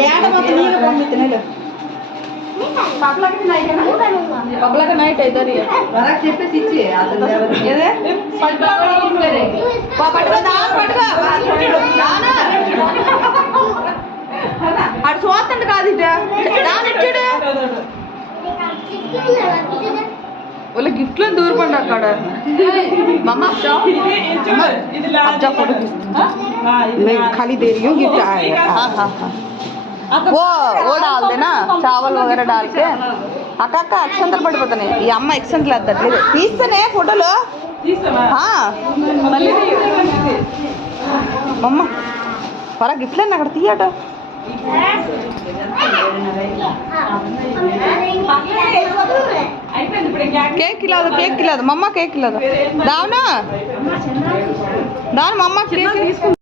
డాడ మొత్తం నీళ్ళు పంపిస్తున్నాడు పబ్లక నైట్ అవుతుంది చెప్పేసి ఇచ్చి పట్టుకో అటు చూస్తండి కాదు ఇట దాని ఇచ్చాడు వాళ్ళ గిఫ్ట్లో దూరపండి అక్కడ मम्मा फोटो मैं खाली दे रही हूँ गिफ्ट आएगा हाँ हाँ हाँ वो डाल देना चावल वगैरह डाल के అక్క అక్షంతలు పడిపోతున్నాయి ఈ అమ్మ ఎక్సెంట్లు వేద్దట్లేదు తీస్తేనే ఫోటోలు మమ్మ పరా గిఫ్ట్లేండి అక్కడ తీయట కేక్ కిలాదు మమ్మ కేక్ కిలాదు దావునా దాని మమ్మ కేక్ తీసుకుంటా